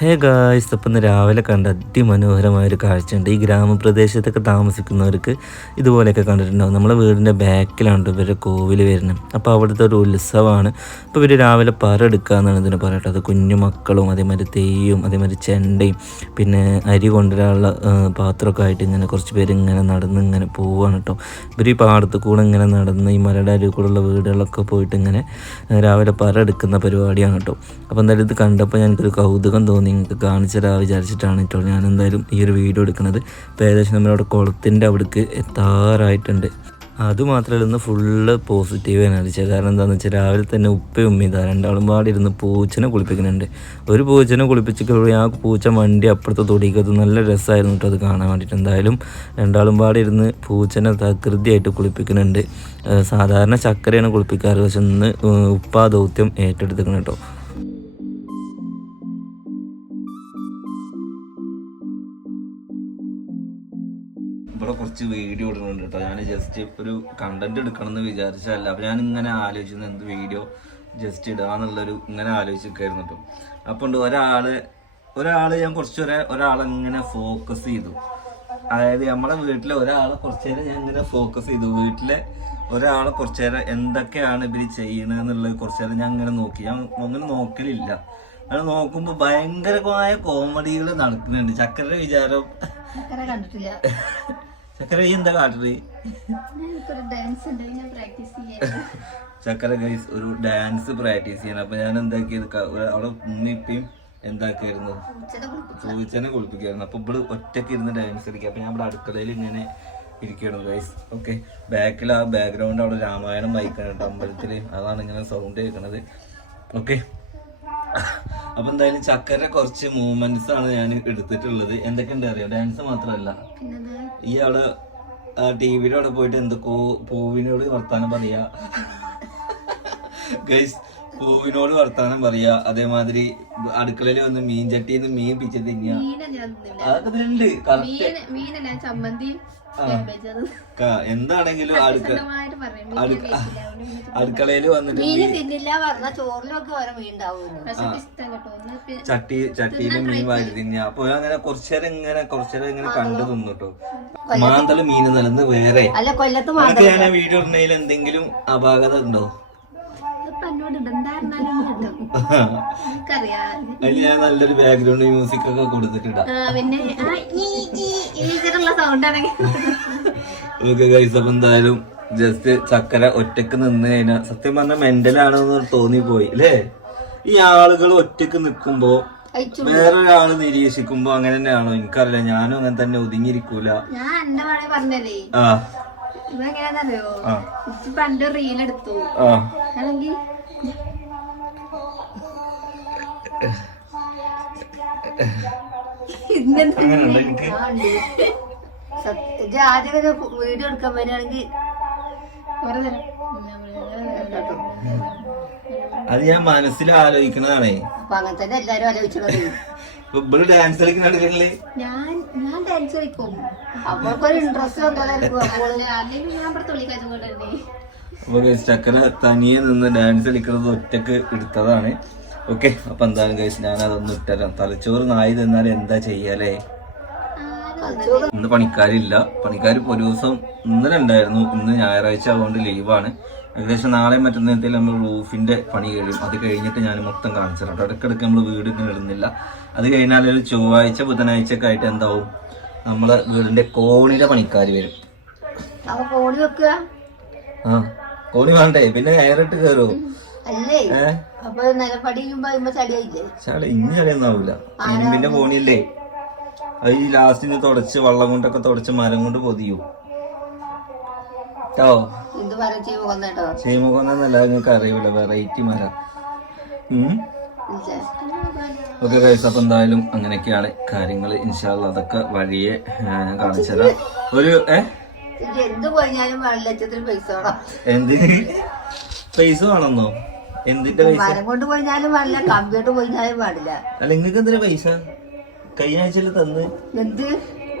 Hey guys അപ്പം ഇന്ന് രാവിലെ കണ്ട അതിമനോഹരമായ ഒരു കാഴ്ചയുണ്ട്. ഈ ഗ്രാമപ്രദേശത്തൊക്കെ താമസിക്കുന്നവർക്ക് ഇതുപോലെയൊക്കെ കണ്ടിട്ടുണ്ടാവും. നമ്മളെ വീടിന്റെ ബാക്കിലാണ് ഇവരുടെ കോവിൽ വരുന്നത് അപ്പോൾ അവിടുത്തെ ഒരു ഉത്സവമാണ്. അപ്പോൾ ഇവർ രാവിലെ പറ എടുക്കുക എന്നാണ് ഇതിന് അത് കുഞ്ഞു മക്കളും അതേമാതിരി തെയ്യും അതേമാതിരി ചെണ്ടയും പിന്നെ അരി കൊണ്ടുവരാനുള്ള പാത്രമൊക്കെ ആയിട്ട് ഇങ്ങനെ കുറച്ച് പേര് ഇങ്ങനെ നടന്ന് ഇങ്ങനെ പോവുകയാണ് കേട്ടോ ഇവർ ഈ പാടത്ത് കൂടെ ഇങ്ങനെ നടന്ന് ഈ മലയുടെ അരി കൂടെയുള്ള വീടുകളൊക്കെ പോയിട്ട് ഇങ്ങനെ രാവിലെ പറ എടുക്കുന്ന പരിപാടിയാണ് കേട്ടോ അപ്പോൾ എന്തായാലും ഇത് കണ്ടപ്പോൾ ഞങ്ങൾക്കൊരു കൗതുകം തോന്നി. നിങ്ങൾക്ക് കാണിച്ചു തരാ വിചാരിച്ചിട്ടാണ് കേട്ടോ ഞാൻ എന്തായാലും ഈ ഒരു വീഡിയോ എടുക്കുന്നത്. ഇപ്പോൾ ഏകദേശം നമ്മളവിടെ കുളത്തിന്റെ അവിടേക്ക് എത്താറായിട്ടുണ്ട്. അതുമാത്രമല്ല ഇന്ന് ഫുള്ള് പോസിറ്റീവ് എനർജി കാരണം എന്താണെന്ന് വെച്ചാൽ രാവിലെ തന്നെ ഉപ്പയും ഉമ്മയും ഇതാ രണ്ടാളും പാടി ഇരുന്ന് പൂച്ചനെ കുളിപ്പിക്കുന്നുണ്ട്. ഒരു പൂച്ചനെ കുളിപ്പിച്ചിട്ട് ആ പൂച്ച വണ്ടി അപ്പുറത്തെ തൊടിക്കത് നല്ല രസമായിരുന്നു കേട്ടോ അത് കാണാൻ വേണ്ടിയിട്ട് എന്തായാലും രണ്ടാളും പാടി ഇരുന്ന് പൂച്ചനെ തകൃതിയായിട്ട് കുളിപ്പിക്കുന്നുണ്ട്. സാധാരണ ചക്കരയാണ് കുളിപ്പിക്കാറ്. പക്ഷെ ഇന്ന് ഉപ്പാ ദൗത്യം ഏറ്റെടുത്തിക്കണം കേട്ടോ കുറച്ച് വീഡിയോ ഇടുന്നുണ്ട് കേട്ടോ ഞാൻ ജസ്റ്റ് ഒരു കണ്ടന്റ് എടുക്കണം എന്ന് വിചാരിച്ചതല്ല. അപ്പൊ ഞാൻ ഇങ്ങനെ ആലോചിച്ചത് എന്ത് വീഡിയോ ജസ്റ്റ് ഇടാന്നുള്ളൊരു ഇങ്ങനെ ആലോചിക്കായിരുന്നു കേട്ടോ അപ്പൊ ഉണ്ട് ഒരാൾ ഒരാൾ ഞാൻ കുറച്ച് ഒരാ ഒരാളെ ഇങ്ങനെ ഫോക്കസ് ചെയ്തു. അതായത് നമ്മുടെ വീട്ടിലെ ഒരാളെ കുറച്ച് നേരം ഞാൻ ഇങ്ങനെ ഫോക്കസ് ചെയ്തു. വീട്ടിലെ ഒരാളെ കുറച്ച് നേരം എന്തൊക്കെയാണ് ഇവർ ചെയ്യണെന്നുള്ളത് കുറച്ച് നേരം ഞാൻ ഇങ്ങനെ നോക്കി. ഞാൻ അങ്ങനെ നോക്കലില്ല. അങ്ങനെ നോക്കുമ്പോ ഭയങ്കരമായ കോമഡികൾ നടക്കുന്നുണ്ട്. ചക്കരയുടെ വിചാരം കണ്ടിട്ടില്ല. ചക്കര ഈ എന്താ കാട്ടത് ചക്കര ഗൈസ് ഒരു ഡാൻസ് പ്രാക്ടീസ് ചെയ്യണം. അപ്പൊ ഞാൻ എന്താക്കിയത്? അവിടെ ഉമ്മിപ്പയും എന്താക്കായിരുന്നു? പൂച്ചനെ കുളിപ്പിക്കായിരുന്നു. അപ്പൊ ഇവിടെ ഒറ്റയ്ക്ക് ഇരുന്ന് ഡാൻസ് കളിക്കുക. അപ്പൊ ഞാൻ ഇവിടെ അടുക്കളയിൽ ഇങ്ങനെ ഇരിക്കണം ഗൈസ് ഓക്കെ ബാക്കിൽ ആ ബാക്ക്ഗ്രൗണ്ട് അവിടെ രാമായണം വായിക്കണം കേട്ടോ അമ്പലത്തിൽ. അതാണ് ഇങ്ങനെ സൗണ്ട് കേൾക്കണത്. ഓക്കെ അപ്പൊ എന്തായാലും ചക്കര കുറച്ച് മൂവ്മെന്റ്സ് ആണ് ഞാൻ എടുത്തിട്ടുള്ളത്. എന്തൊക്കെയുണ്ട് അറിയോ? ഡാൻസ് മാത്രമല്ല. ഇയാൾ ടി വിയുടെ അവിടെ പോയിട്ട് എന്തൊക്കെയോ പൂവിനോട് വർത്താനം പറയാ. ഗൈസ് പൂവിനോട് വർത്താനം പറയാ. അതേമാതിരി അടുക്കളയിൽ വന്ന് മീൻ ചട്ടിന്ന് മീൻ പിച്ച തിങ്ങ അതൊക്കെ ഉണ്ട് എന്താണെങ്കിലും അടുക്ക അടുക്കളയിൽ വന്നിട്ട് മീൻ തിന്നില്ല പറഞ്ഞ ചോറിലൊക്കെ ഓരോ മീൻ കേട്ടോ. ചട്ടി ചട്ടിയിൽ മീൻ വാരി തിന്ന. അപ്പൊ അങ്ങനെ കുറച്ചേരം ഇങ്ങനെ കുറച്ചേരം ഇങ്ങനെ കണ്ടു തിന്നു കേട്ടോ. മാന്തൾ മീൻ നിലന്ന് വേറെ. അല്ല കൊല്ലത്ത് ഞാൻ വീഡിയോ ഇടുന്നതിൽ എന്തെങ്കിലും അപാകത ഉണ്ടോ? അതിൽ ഞാൻ നല്ലൊരു ബാക്ക്ഗ്രൗണ്ട് മ്യൂസിക് ഒക്കെ കൊടുത്തിട്ടുണ്ടാവും ആ, പിന്നെ സൗണ്ട് ഓക്കെ ഗൈസ് അപ്പൊ എന്തായാലും ജസ്റ്റ് ചക്കര ഒറ്റയ്ക്ക് നിന്ന് കഴിഞ്ഞാൽ സത്യം പറഞ്ഞാൽ മെന്റലാണെന്ന് തോന്നിപ്പോയി അല്ലേ? ഈ ആളുകൾ ഒറ്റയ്ക്ക് നിൽക്കുമ്പോ വേറൊരാൾ നിരീക്ഷിക്കുമ്പോ അങ്ങനെ തന്നെയാണോ എനിക്കറിയില്ല. ഞാനും അങ്ങനെ തന്നെ ഒതുങ്ങിയിരിക്കൂല. ഞാൻ എന്റെ പണി പറഞ്ഞതേ. ആ. പണ്ട് റീൽ എടുത്തു. ആണെങ്കിൽ ആദ്യം വീഡിയോ എടുക്കാൻ വരികയാണെങ്കിൽ അത് ഞാൻ മനസ്സിൽ ആലോചിക്കുന്നതാണ്. എല്ലാരും ഡാൻസ് കളിക്കുന്നുണ്ടെങ്കിൽ ഞാൻ ഞാൻ ഡാൻസ് കളിക്കും. ഇൻട്രസ്റ്റ് ഉണ്ടായിരുന്നു ചക്കര തനിയെ നിന്ന് ഡാൻസ് കളിക്കുന്നത് ഒറ്റയ്ക്ക് എടുത്തതാണ്. ഓക്കെ അപ്പൊ എന്തായാലും കഴിച്ച് ഞാൻ അതൊന്നും ഇട്ടരാം. തലച്ചോറ് നായി തന്നാൽ എന്താ ചെയ്യാലേ? ഇന്ന് പണിക്കാരില്ല. പണിക്കാർ ഒരു ദിവസം ഇന്നലെ ഉണ്ടായിരുന്നു. ഇന്ന് ഞായറാഴ്ച അതുകൊണ്ട് ലീവാണ്. ഏകദേശം നാളെ മറ്റന്നേരത്തിൽ നമ്മൾ റൂഫിന്റെ പണി കഴിയും. അത് കഴിഞ്ഞിട്ട് ഞാൻ മൊത്തം കാണിച്ചു തരാം കേട്ടോ. ഇടയ്ക്കിടയ്ക്ക് നമ്മൾ വീടിന് ഇടുന്നില്ല. അത് കഴിഞ്ഞാൽ ഒരു ചൊവ്വാഴ്ച ബുധനാഴ്ച ഒക്കെ ആയിട്ട് എന്താവും? നമ്മളെ വീടിന്റെ കോണിയുടെ പണിക്കാർ വരും. ആ കോണി വേണ്ടേ? പിന്നെ കയറിട്ട് കയറുമോ ചാടെ ഇനി ചളിയൊന്നും ആവില്ല ഇരുമ്പിന്റെ കോണിയല്ലേ? അത് ഈ ലാസ്റ്റിന് തുടച്ച് വെള്ളം കൊണ്ടൊക്കെ തുടച്ച് മരം കൊണ്ട് പൊതിയും. കേട്ടോ ചെയ്യുമ്പോന്നല്ല നിങ്ങൾക്ക് അറിയൂല വെറൈറ്റി മരം. ഓക്കെ കൈസ് അപ്പൊ എന്തായാലും അങ്ങനെയൊക്കെയാണ് കാര്യങ്ങൾ ഇൻഷാല്ല അതൊക്കെ വഴിയെ കാണിച്ചതാ ഞാൻ കാണിച്ചു തരാം. ഒരു ഏ? എന്ത് പോയാലും വെള്ളച്ചത്തിന് പൈസ വേണം. എന്തിന് പൈസ വേണമെന്നോ? എന്തിന്റെ പൈസ? മരം കൊണ്ട് പോയാലും പാടില്ല കമ്പ്യൂട്ടർ പോയാലും പാടില്ല. അല്ല നിങ്ങൾക്ക് എന്തിനാ പൈസ? കഴിഞ്ഞ ആഴ്ചയിൽ തന്ന്? എന്ത്?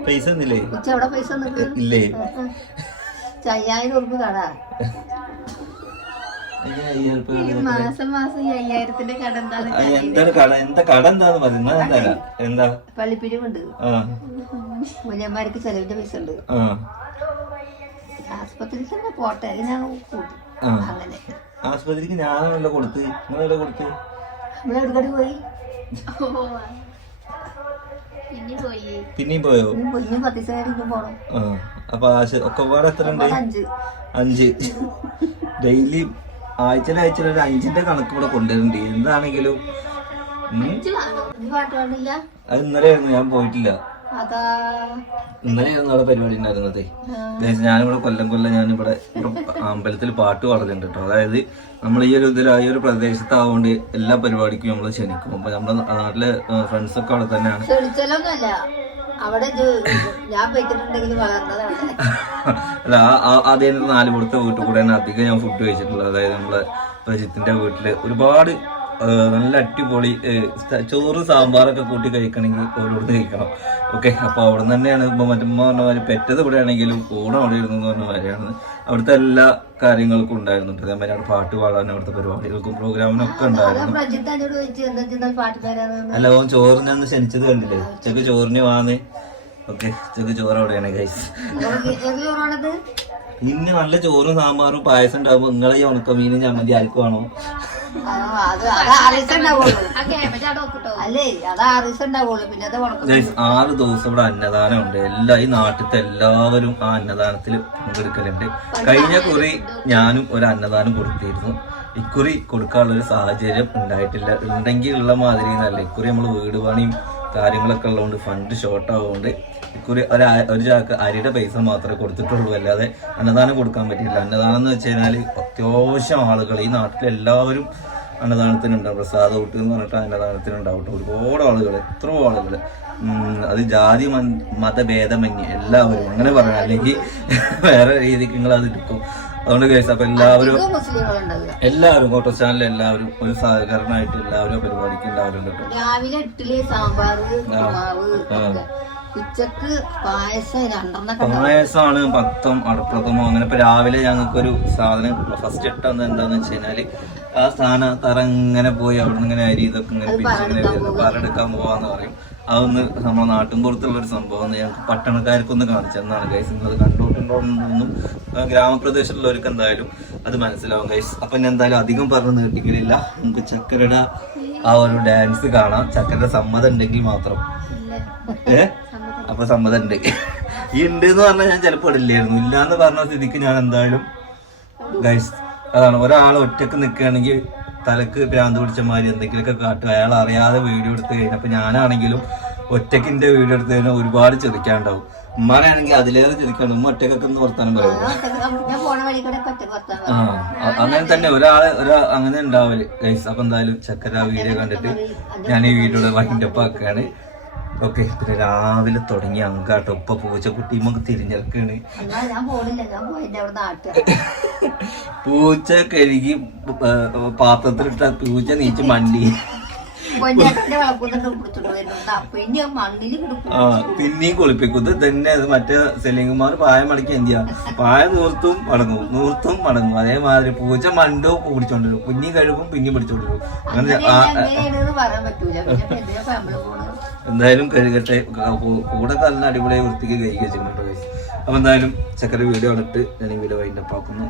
പൈസ തന്നില്ലേ? എവിടെ പൈസ ഇല്ലേ? അയ്യായിരം ഉറുപ്പ് കടാ. മാസം മാസം ഈ അയ്യായിരത്തിന്റെ കട എന്താണ് എന്താണ് കട? എന്താ കട എന്താന്ന് പറയുന്നത് എന്താ? എന്താ? പള്ളിപ്പിരിവുണ്ട് ആ. മുല്ലന്മാർക്ക് ചെലവിന്റെ പൈസ ഉണ്ട്. ആസ്പത്രിക്ക് തന്നെ പോട്ടെ ഞാൻ കൂട്ടി. അങ്ങനെ. ആസ്പത്രിക്ക് ഞാനാണല്ലോ കൊടുത്ത്. നിങ്ങളെവിടെ കൊടുത്ത്? പിന്നെ പോയി? പിന്നെയും പോയോ. ആ അപ്പൊ ആശ ഒക്കെ പാടെ എത്ര ഉണ്ട്? അഞ്ച്. ഡെയിലി ആഴ്ചയിൽ ആഴ്ചയിൽ ഒരു അഞ്ചിന്റെ കണക്ക് ഇവിടെ കൊണ്ടുവരുന്നുണ്ട് എന്താണെങ്കിലും അത് ഇന്നലെ ആയിരുന്നു ഞാൻ പോയിട്ടില്ല. ഇന്നലെ ആയിരുന്നു അവിടെ പരിപാടി ഉണ്ടായിരുന്നത്. ഞാനിവിടെ കൊല്ലം കൊല്ലം ഞാനിവിടെ ഇവിടെ അമ്പലത്തിൽ പാട്ട് പാടലുണ്ട് കേട്ടോ അതായത് നമ്മൾ ഈ ഒരു ഇതിൽ ഈ ഒരു പ്രദേശത്താവുകൊണ്ട് എല്ലാ പരിപാടിക്കും നമ്മൾ ക്ഷണിക്കും. അപ്പൊ നമ്മുടെ നാട്ടിലെ ഫ്രണ്ട്സ് ഒക്കെ അവിടെ തന്നെയാണ്. അവിടെ ഞാൻ അല്ല ആ- ആ- ആദ്യം നാല് പുറത്തെ വീട്ടിൽ കൂടെയാണ് അധികം ഞാൻ ഫുഡ് കഴിച്ചിട്ടുള്ളത്. അതായത് നമ്മളെ പ്രജിത്തിന്റെ വീട്ടിൽ ഒരുപാട് നല്ല അടിപൊളി ചോറ് സാമ്പാറൊക്കെ കൂട്ടി കഴിക്കണമെങ്കിൽ ഓരോടുത്ത് കഴിക്കണം. ഓക്കെ അപ്പൊ അവിടെ നിന്ന് തന്നെയാണ് ഇപ്പൊ മറ്റമ്മ പറഞ്ഞ മാതിരി പെറ്റത് ഇവിടെ ആണെങ്കിലും ഓണം അവിടെ ഇരുന്നു എന്ന് പറഞ്ഞ മാതിരിയാണ്. അവിടുത്തെ എല്ലാ കാര്യങ്ങൾക്കും ഉണ്ടായിരുന്നു അതേമാതിരി അവിടെ പാട്ട് പാടാനും അവിടുത്തെ പരിപാടികൾക്കും പ്രോഗ്രാമിനൊക്കെ ഉണ്ടായിരുന്നു. അല്ല ഓൻ ചോറിന് അന്ന് ക്ഷണിച്ചത് കണ്ടില്ലേ? ഉച്ചയ്ക്ക് ചോറിന് വാന്ന്. ഓക്കെ ഉച്ചയ്ക്ക് ചോറ് അവിടെയാണ് ഗൈസ് ഇന്ന് നല്ല ചോറും സാമ്പാറും പായസം ഉണ്ടാകുമ്പോൾ നിങ്ങളെ ഈ ഉണക്കമീനും ചമ്മന്തി ആർക്കും ആറ് ദിവസം ഇവിടെ അന്നദാനം ഉണ്ട്. എല്ലാ ഈ നാട്ടിലത്തെ എല്ലാവരും ആ അന്നദാനത്തിൽ പങ്കെടുക്കലുണ്ട്. കഴിഞ്ഞ കുറി ഞാനും ഒരു അന്നദാനം കൊടുത്തിരുന്നു. ഇക്കുറി കൊടുക്കാനുള്ള ഒരു സാഹചര്യം ഉണ്ടായിട്ടില്ല. ഉണ്ടെങ്കിൽ ഉള്ള മാതിരി എന്നല്ല. ഇക്കുറി നമ്മൾ വീട് പണിയും കാര്യങ്ങളൊക്കെ ഉള്ളതുകൊണ്ട് ഫണ്ട് ഷോർട്ട് ആവുകൊണ്ട് ഇക്കുറി ഒരു ഒരു ചാക്ക് അരിയുടെ പൈസ മാത്രമേ കൊടുത്തിട്ടുള്ളൂ. അല്ലാതെ അന്നദാനം കൊടുക്കാൻ പറ്റില്ല. അന്നദാനം എന്ന് വെച്ച് കഴിഞ്ഞാൽ അത്യാവശ്യം ആളുകൾ ഈ നാട്ടിലെല്ലാവരും അന്നദാനത്തിനുണ്ടാവും പ്രസാദ ഊട്ട് എന്ന് പറഞ്ഞിട്ട് അന്നദാനത്തിനുണ്ടാവട്ടെ. ഒരുപാട് ആളുകൾ എത്രയോ ആളുകൾ അത് ജാതി മതഭേദമന്യേ എല്ലാവരും. അങ്ങനെ പറയാം. അല്ലെങ്കിൽ വേറെ രീതിക്ക് നിങ്ങൾ അത് എടുക്കും. അതുകൊണ്ട് കേസ് അപ്പൊ എല്ലാവരും എല്ലാവരും ഓട്ടോ ചാനലിൽ എല്ലാവരും ഒരു സഹകരണമായിട്ട് എല്ലാവരും പരിപാടിക്ക് ഉണ്ടാവലും കേട്ടോ. രാവിലെ ഇഡ്ഡലി സാമ്പാർ ഉച്ചയ്ക്ക് പായസം രണ്ടെണ്ണൊക്കെ. പായസമാണ് ഭക്തം അടപ്രഥമോ അങ്ങനെ ഇപ്പൊ രാവിലെ ഞങ്ങൾക്ക് ഒരു സാധനം ഫസ്റ്റ് ഇട്ടത് എന്താന്ന് വെച്ച് കഴിഞ്ഞാൽ ആ സ്ഥാന തറ ഇങ്ങനെ പോയി അവിടെ നിന്ന് ഇങ്ങനെ അരി ഇതൊക്കെ ഇങ്ങനെ പിരിച്ചിങ്ങനെ വരുന്നു പറയെടുക്കാൻ പോവാന്ന് പറയും. അതൊന്ന് നമ്മുടെ നാട്ടിൻ പുറത്തുള്ള ഒരു സംഭവം ഞങ്ങൾക്ക് പട്ടണക്കാർക്കൊന്ന് കാണിച്ചെന്നാണ് ഗൈസ് നിങ്ങൾ കണ്ടോട്ടുണ്ടോന്നും ഗ്രാമപ്രദേശത്തുള്ളവർക്ക് എന്തായാലും അത് മനസ്സിലാവും ഗൈസ് അപ്പൊ ഞാൻ എന്തായാലും അധികം പറഞ്ഞു നീട്ടിക്കലില്ല. നമുക്ക് ചക്കരയുടെ ആ ഒരു ഡാൻസ് കാണാം. ചക്കരയുടെ സമ്മതം ഉണ്ടെങ്കിൽ മാത്രം. ഏ? അപ്പൊ സമ്മതം ഉണ്ട് ഈ ഉണ്ട് എന്ന് പറഞ്ഞാൽ ഞാൻ ചിലപ്പോൾ ഇടില്ലായിരുന്നു ഇല്ല എന്ന് പറഞ്ഞ സ്ഥിതിക്ക് ഞാൻ എന്തായാലും ഗൈസ് അതാണ്. ഒരാൾ ഒറ്റയ്ക്ക് നിൽക്കുകയാണെങ്കിൽ തലക്ക് ഭ്രാന്ത് പിടിച്ച മാതിരി എന്തെങ്കിലുമൊക്കെ കാട്ടും. അയാൾ അറിയാതെ വീഡിയോ എടുത്ത് കഴിഞ്ഞപ്പോൾ ഞാനാണെങ്കിലും ഒറ്റക്കിന്റെ വീഡിയോ എടുത്ത് കഴിഞ്ഞാൽ ഒരുപാട് ചെറുക്കാണ്ടാവും ഉമ്മാരാണെങ്കിൽ അതിലേറെ ചെറുക്കാണ്ട് ഉമ്മ ഒറ്റക്കൊക്കെ ഒന്ന് വർത്താനം പറയുന്നത് ആ അങ്ങനെ തന്നെ ഒരാളെ ഒരാ അങ്ങനെ ഉണ്ടാവൽ. ഗൈസ് അപ്പൊ എന്തായാലും ചക്കര വീഡിയോ കണ്ടിട്ട് ഞാൻ ഈ വീഡിയോയുടെ വൈൻഡപ്പ് ആക്കുകയാണ് ഓക്കെ പിന്നെ രാവിലെ തുടങ്ങി അങ്കാട്ടോ ഇപ്പൊ പൂച്ചക്കുട്ടി നമുക്ക് തിരിഞ്ഞിറക്കാണ് പൂച്ച കഴുകി പാത്രത്തിലിട്ട പൂച്ച നീച്ച് മണ്ടി. ആ പിന്നെയും കുളിപ്പിക്കുന്നത് തന്നെ അത് മറ്റേ സെലിംഗുമാർ പായ മടക്കി എന്ത് ചെയ്യാം? പായ നൂർത്തും മടങ്ങും. നൂർത്തും മടങ്ങും. അതേമാതിരി പൂച്ച മണ്ടോ പിടിച്ചോണ്ടിരും കുഞ്ഞി കഴുകും പിന്നെയും പിടിച്ചോണ്ടിരും അങ്ങനെ എന്തായാലും കഴുകട്ടെ. കൂടെ നല്ല അടിപൊളിയായി വൃത്തിക്ക് കഴുകി വെച്ചിട്ടുണ്ട്. അപ്പോൾ അപ്പൊ എന്തായാലും ചക്കര വീഡിയോ കണ്ടിട്ട് ഞാൻ ഈ വീഡിയോ വൈൻഡപ്പ് ആക്കുന്നു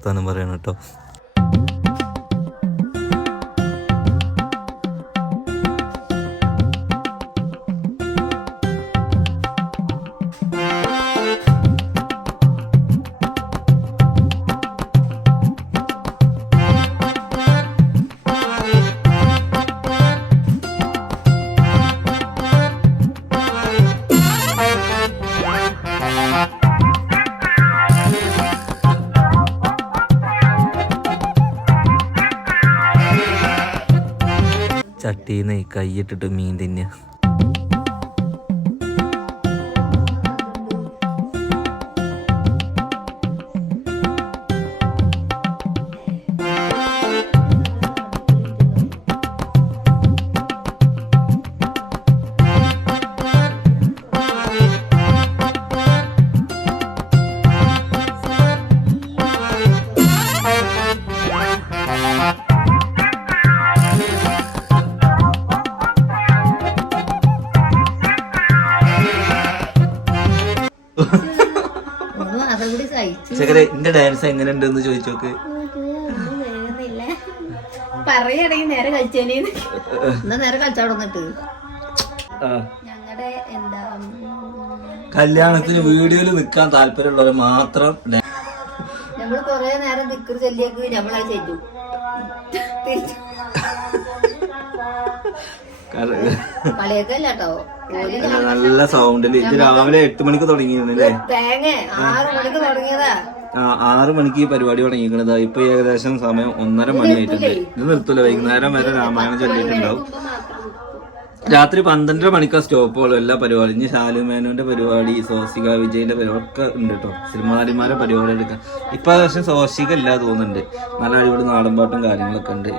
വർത്താനം പറയണം കേട്ടോ. ചട്ടീന്ന് കൈയിട്ടിട്ട് മീൻ തിന്നുക എന്റെ ഡാൻസ് എങ്ങനെ ഉണ്ടെന്ന് ചോദിച്ചോക്ക് പറയണെങ്കിൽ നേരെ കഴിച്ചേനെ എന്നാ നേരെ കളിച്ചവിടെ ഞങ്ങളുടെ എന്താ കല്യാണത്തിന് വീഡിയോയിൽ നിൽക്കാൻ താല്പര്യമുള്ളവരെ മാത്രം നമ്മൾ നമ്മൾ കൊറേ നേരം ദിക്കർ ചെല്ലിയേക്ക് നമ്മളത് ചെല്ലും നല്ല സൗണ്ടിൽ ഇത് രാവിലെ എട്ട് മണിക്ക് തുടങ്ങിയിരുന്നല്ലേ തേങ്ങ ആറ് മണിക്ക് തുടങ്ങിയതാ. ആറ് മണിക്ക് ഈ പരിപാടി തുടങ്ങിയിരിക്കുന്നത്. ഇപ്പൊ ഏകദേശം സമയം ഒന്നര മണിയായിട്ടുണ്ട് ഇത് നിർത്തൂല. വൈകുന്നേരം വരെ രാമായണം ചൊല്ലിയിട്ടുണ്ടാവും. രാത്രി പന്ത്രണ്ടര മണിക്കാ സ്റ്റോപ്പുകളും എല്ലാ പരിപാടിയും. ഇനി ശാലുമേനോന്റെ പരിപാടി സോസിക വിജയന്റെ പരിപാടി ഒക്കെ ഉണ്ട് കേട്ടോ സിനിമാടിമാരെ പരിപാടി എടുക്കാം ഇപ്പൊ പക്ഷേ സോസിക ഇല്ല തോന്നുന്നുണ്ട്. നല്ല അടിപൊളി നാടൻപാട്ടും കാര്യങ്ങളൊക്കെ ഉണ്ട്.